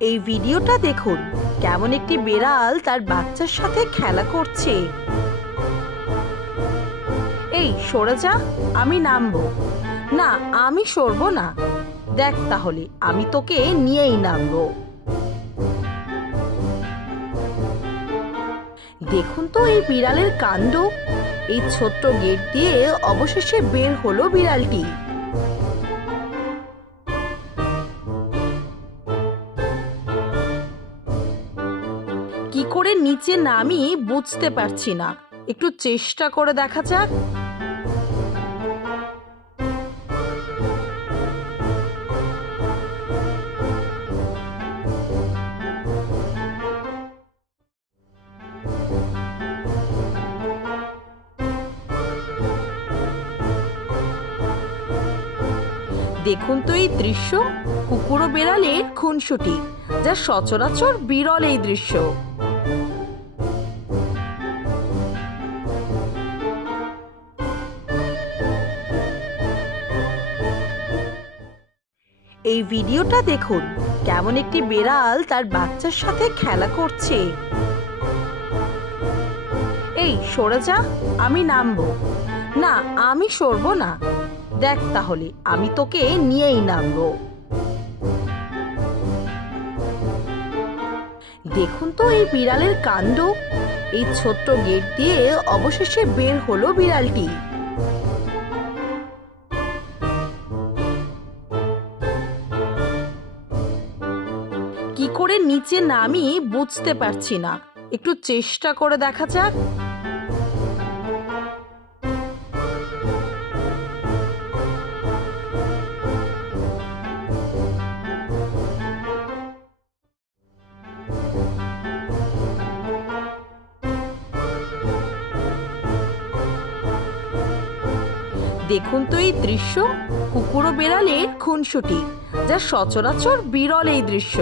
এই ভিডিওটা দেখুন কেমন একটি বিড়াল তার বাচ্চার সাথে খেলা করছে। এই সরে যা, আমি নামবো না। আমি সরবো না। দেখ তাহলে আমি তোকে নিয়েই নামবো। দেখুন তো এই বিড়ালের কাণ্ড। এই ছোট্ট গেট দিয়ে অবশেষে বের হলো বিড়ালটি। কি করে নিচে নামি বুঝতে পারছি না, একটু চেষ্টা করে দেখা যাক। দেখুন তো এই দৃশ্য, কুকুর ও বিড়ালের খুনসুটি, যা সচরাচর বিরল এই দৃশ্য। এই ভিডিওটা দেখুন কেমন একটি বিড়াল তার বাচ্চার সাথে খেলা করছে। এই সরে যা, আমি নামবো না। আমি সরবো না। দেখ তাহলে আমি তোকে নিয়েই নামবো। দেখুন তো এই বিড়ালের কাণ্ড। এই ছোট্ট গেট দিয়ে অবশেষে বের হলো বিড়ালটি। কি করে নিচে নামি বুঝতে পারছি না, একটু চেষ্টা করে দেখা যাক। দেখুন তো এই দৃশ্য, কুকুর ও বিড়ালের খুনসুটি, যা সচরাচর বিরল এই দৃশ্য।